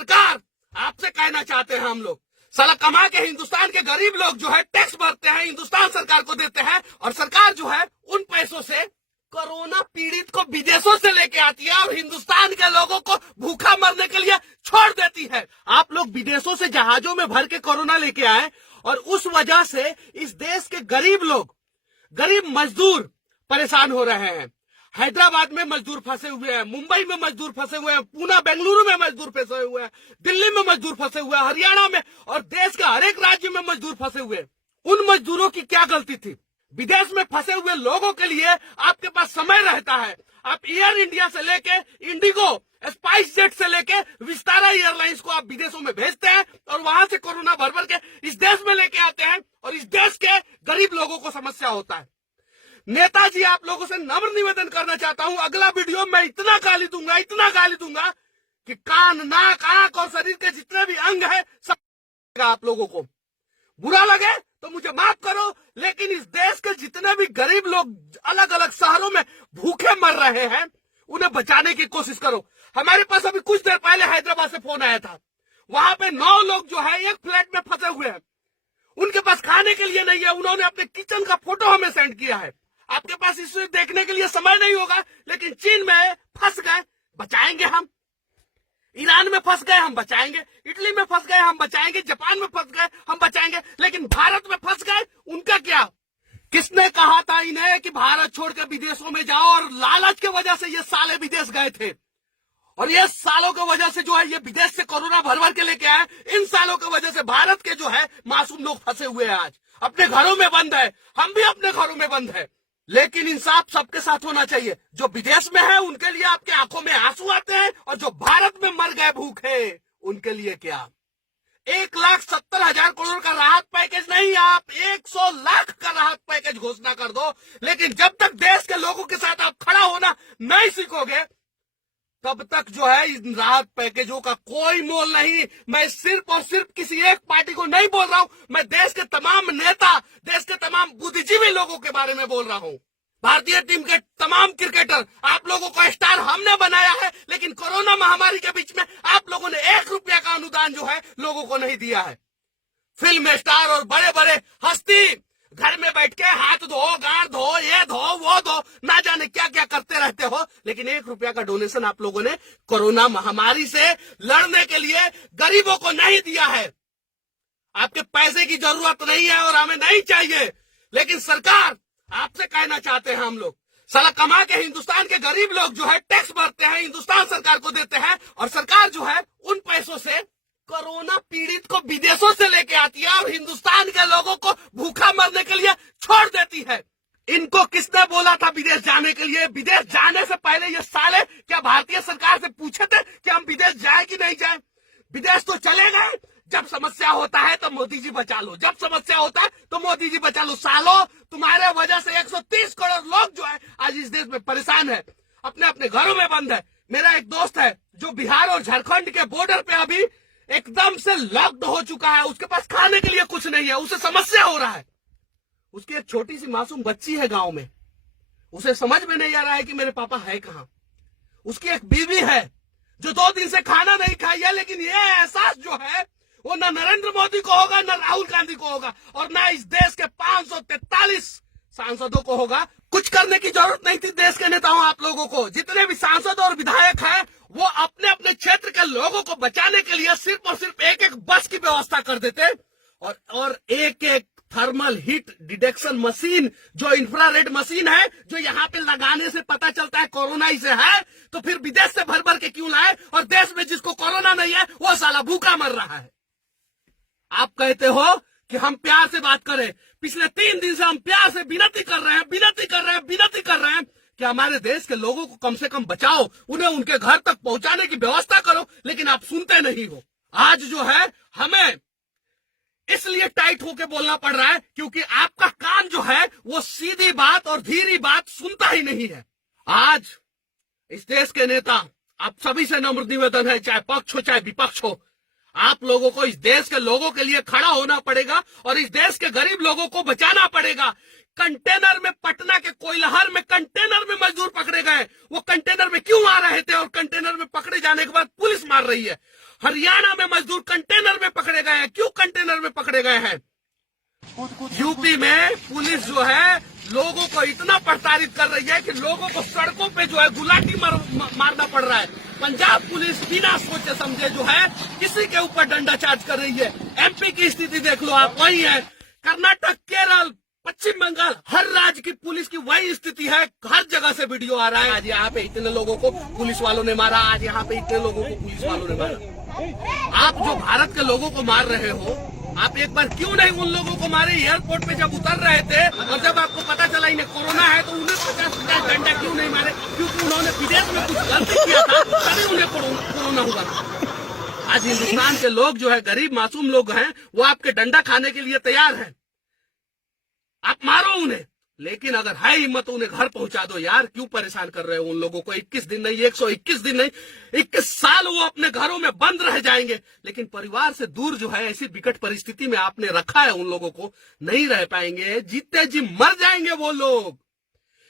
सरकार, आपसे कहना चाहते हैं हम लोग, साला कमा के हिंदुस्तान के गरीब लोग जो है टैक्स भरते हैं, हिंदुस्तान सरकार को देते हैं, और सरकार जो है उन पैसों से कोरोना पीड़ित को विदेशों से लेके आती है और हिंदुस्तान के लोगों को भूखा मरने के लिए छोड़ देती है। आप लोग विदेशों से जहाजों में भर के कोरोना लेके आए और उस वजह से इस देश के गरीब लोग, गरीब मजदूर परेशान हो रहे हैं। हैदराबाद में मजदूर फंसे हुए हैं, मुंबई में मजदूर फंसे हुए हैं, पूना बेंगलुरु में मजदूर फंसे हुए हैं, दिल्ली में मजदूर फंसे हुए हैं, हरियाणा में और देश के हर एक राज्य में मजदूर फंसे हुए हैं। उन मजदूरों की क्या गलती थी? विदेश में फंसे हुए लोगों के लिए आपके पास समय रहता है। आप एयर इंडिया से लेके इंडिगो, स्पाइस जेट से लेके विस्तारा एयरलाइंस को आप विदेशों में भेजते हैं और वहां से कोरोना भर भर के इस देश में लेके आते हैं और इस देश के गरीब लोगों को समस्या होता है। नेताजी, आप लोगों से नम्र निवेदन करना चाहता हूं, अगला वीडियो में इतना गाली दूंगा कि कान, नाक, आंख और शरीर के जितने भी अंग है सब आप लोगों को बुरा लगे तो मुझे माफ करो, लेकिन इस देश के जितने भी गरीब लोग अलग अलग शहरों में भूखे मर रहे हैं उन्हें बचाने की कोशिश करो। हमारे पास अभी कुछ देर पहले हैदराबाद से फोन आया था, वहां पे 9 लोग जो है एक फ्लैट में फंसे हुए हैं, उनके पास खाने के लिए नहीं है। उन्होंने अपने किचन का फोटो हमें सेंड किया है। आपके पास इसे देखने के लिए समय नहीं होगा, लेकिन चीन में फंस गए, बचाएंगे हम। ईरान में फंस गए, हम बचाएंगे। इटली में फंस गए, हम बचाएंगे। जापान में फंस गए, हम बचाएंगे। लेकिन भारत में फंस गए, उनका क्या? किसने कहा था इन्हें कि भारत छोड़ के विदेशों में जाओ? और लालच की वजह से ये साले विदेश गए थे, और ये सालों की वजह से जो है ये विदेश से कोरोना भर भर के लेके आए। इन सालों की वजह से भारत के जो है मासूम लोग फंसे हुए हैं, आज अपने घरों में बंद है। हम भी अपने घरों में बंद है, लेकिन इंसाफ सबके साथ होना चाहिए। जो विदेश में है उनके लिए आपके आंखों में आंसू आते हैं, और जो भारत में मर गए भूखे उनके लिए क्या? 1,70,000 करोड़ का राहत पैकेज नहीं, आप 100 लाख का राहत पैकेज घोषणा कर दो। लेकिन जब तक देश के लोगों के साथ आप खड़ा होना नहीं सीखोगे, तब तक जो है इन राहत पैकेजों का कोई मोल नहीं। मैं सिर्फ और सिर्फ किसी एक पार्टी को नहीं बोल रहा हूं, मैं देश के तमाम नेता, देश के तमाम बुद्धिजीवी लोगों के बारे में बोल रहा हूं। भारतीय टीम के तमाम क्रिकेटर, आप लोगों को स्टार हमने बनाया है, लेकिन कोरोना महामारी के बीच में आप लोगों ने 1 रुपया का अनुदान जो है लोगों को नहीं दिया है। फिल्म स्टार और बड़े बड़े हस्ती घर में बैठ के हाथ धो, गांड धो, ये धो, वो धो, ना जाने क्या क्या करते रहते हो, लेकिन 1 रुपया का डोनेशन आप लोगों ने कोरोना महामारी से लड़ने के लिए गरीबों को नहीं दिया है। आपके पैसे की जरूरत नहीं है और हमें नहीं चाहिए, लेकिन सरकार, आपसे कहना चाहते हैं हम लोग, साला कमा के हिंदुस्तान के गरीब लोग जो है टैक्स भरते हैं, हिंदुस्तान सरकार को देते हैं, और सरकार जो है उन पैसों से कोरोना पीड़ित को विदेशों से लेके आती है और हिंदुस्तान के लोगों को भूखा मरने के लिए छोड़ देती है। इनको किसने बोला था विदेश जाने के लिए? विदेश जाने से पहले ये साले क्या भारतीय सरकार से पूछे थे कि हम विदेश जाए कि नहीं जाए? विदेश तो चले गए। जब समस्या होता है तो मोदी जी बचा लो, जब समस्या होता है तो मोदी जी बचा लो। सालों, तुम्हारे वजह से 130 करोड़ लोग जो है आज इस देश में परेशान है, अपने अपने घरों में बंद है। मेरा एक दोस्त है जो बिहार और झारखंड के बॉर्डर पे अभी एकदम से लॉक्ड हो चुका है, उसके पास खाने के लिए कुछ नहीं है, उसे समस्या हो रहा है। उसकी एक छोटी सी मासूम बच्ची है गांव में, उसे समझ में नहीं आ रहा है कि मेरे पापा है कहां। उसकी एक बीवी है जो 2 दिन से खाना नहीं खाई है, लेकिन ये एहसास जो है वो न नरेंद्र मोदी को होगा, न राहुल गांधी को होगा, और न इस देश के 543 सांसदों को होगा। कुछ करने की जरूरत नहीं थी देश के नेताओं, आप लोगों को। जितने भी सांसद और विधायक हैं वो अपने अपने क्षेत्र के लोगों को बचाने के लिए सिर्फ और सिर्फ एक एक बस की व्यवस्था कर देते, और एक एक थर्मल हीट डिटेक्शन मशीन, जो इंफ्रारेड मशीन है, जो यहाँ पे लगाने से पता चलता है कोरोना इसे है, तो फिर विदेश से भर भर के क्यों लाए? और देश में जिसको कोरोना नहीं है वो साला भूखा मर रहा है। आप कहते हो कि हम प्यार से बात करें। पिछले 3 दिन से हम प्यार से विनती कर रहे हैं कि हमारे देश के लोगों को कम से कम बचाओ, उन्हें उनके घर तक पहुंचाने की व्यवस्था करो, लेकिन आप सुनते नहीं हो। आज जो है हमें इसलिए टाइट होके बोलना पड़ रहा है क्योंकि आपका कान जो है वो सीधी बात और धीरी बात सुनता ही नहीं है। आज इस देश के नेता, आप सभी से नम्र निवेदन है, चाहे पक्ष हो चाहे विपक्ष हो, आप लोगों को इस देश के लोगों के लिए खड़ा होना पड़ेगा और इस देश के गरीब लोगों को बचाना पड़ेगा। कंटेनर में, पटना के कोइलहर में कंटेनर में मजदूर पकड़े गए। वो कंटेनर में क्यों आ रहे थे और कंटेनर में पकड़े जाने के बाद पुलिस मार रही है? हरियाणा में मजदूर कंटेनर में पकड़े गए हैं। क्यों कंटेनर में पकड़े गए हैं? यूपी में पुलिस जो है लोगों को इतना प्रताड़ित कर रही है कि लोगों को सड़कों पे जो है गुलाटी मारना पड़ रहा है। पंजाब पुलिस बिना सोचे समझे जो है किसी के ऊपर डंडा चार्ज कर रही है। एमपी की स्थिति देख लो आप, वही है। कर्नाटक, केरल, पश्चिम बंगाल, हर राज्य की पुलिस की वही स्थिति है। हर जगह से वीडियो आ रहा है, आज यहाँ पे इतने लोगों को पुलिस वालों ने मारा, आज यहाँ पे इतने लोगों को पुलिस वालों ने मारा। आप जो भारत के लोगों को मार रहे हो, आप एक बार क्यों नहीं उन लोगों को मारे? एयरपोर्ट पे जब उतर रहे थे और जब आपको पता चला इन्हें कोरोना है तो उन्हें 50-50 डंडा क्यों नहीं मारे? क्योंकि उन्होंने विदेश में कुछ गलती किया था, तभी उन्हें कोरोना हुआ था। आज हिंदुस्तान के लोग जो है, गरीब मासूम लोग हैं, वो आपके डंडा खाने के लिए तैयार हैं। आप मारो उन्हें, लेकिन अगर है हिम्मत तो उन्हें घर पहुंचा दो यार। क्यों परेशान कर रहे हो उन लोगों को? 21 दिन नहीं, 121 दिन नहीं, 21 साल वो अपने घरों में बंद रह जाएंगे, लेकिन परिवार से दूर जो है ऐसी विकट परिस्थिति में आपने रखा है उन लोगों को, नहीं रह पाएंगे, जीते जी मर जाएंगे वो लोग।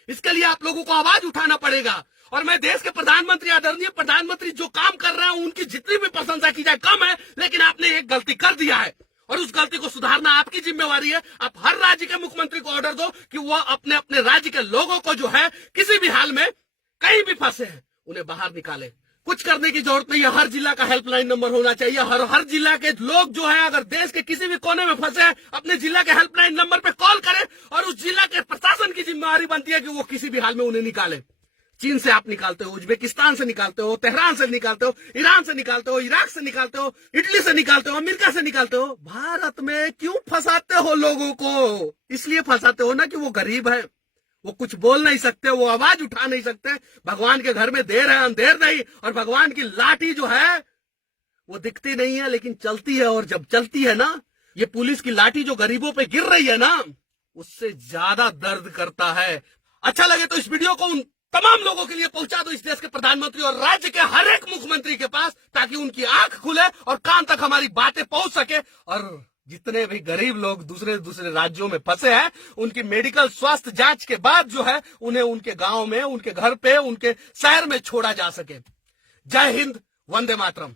इसके लिए आप लोगों को आवाज उठाना पड़ेगा। और मैं देश के प्रधानमंत्री, आदरणीय प्रधानमंत्री जो काम कर रहे हैं उनकी जितनी भी प्रशंसा की जाए कम है, लेकिन आपने एक गलती कर दिया है और उस गलती को सुधारना आपकी जिम्मेवारी है। आप हर राज्य के मुख्यमंत्री को ऑर्डर दो कि वह अपने अपने राज्य के लोगों को जो है किसी भी हाल में कहीं भी फंसे हैं उन्हें बाहर निकाले। कुछ करने की जरूरत नहीं है। हर जिला का हेल्पलाइन नंबर होना चाहिए। हर जिला के लोग जो है अगर देश के किसी भी कोने में फंसे हैं, अपने जिला के हेल्पलाइन नंबर पे कॉल करें और उस जिला के प्रशासन की जिम्मेवारी बनती है कि वो किसी भी हाल में उन्हें निकाले। चीन से आप निकालते हो, उज्बेकिस्तान से निकालते हो, तेहरान से निकालते हो, ईरान से निकालते हो, इराक से निकालते हो, इटली से निकालते हो, अमेरिका से निकालते हो। भारत में क्यों फंसाते हो लोगों को? इसलिए फंसाते हो ना कि वो गरीब है, वो कुछ बोल नहीं सकते, वो आवाज उठा नहीं सकते। भगवान के घर में देर है अंधेर नहीं, और भगवान की लाठी जो है वो दिखती नहीं है लेकिन चलती है। और जब चलती है ना, ये पुलिस की लाठी जो गरीबों पे गिर रही है ना, उससे ज्यादा दर्द करता है। अच्छा लगे तो इस वीडियो को उन तमाम लोगों के लिए पहुंचा दो, इस देश के प्रधानमंत्री और राज्य के हर एक मुख्यमंत्री के पास, ताकि उनकी आंख खुले और कान तक हमारी बातें पहुंच सके। और जितने भी गरीब लोग दूसरे दूसरे राज्यों में फंसे हैं, उनकी मेडिकल स्वास्थ्य जांच के बाद जो है उन्हें उनके गांव में, उनके घर पे, उनके शहर में छोड़ा जा सके। जय हिंद, वंदे मातरम।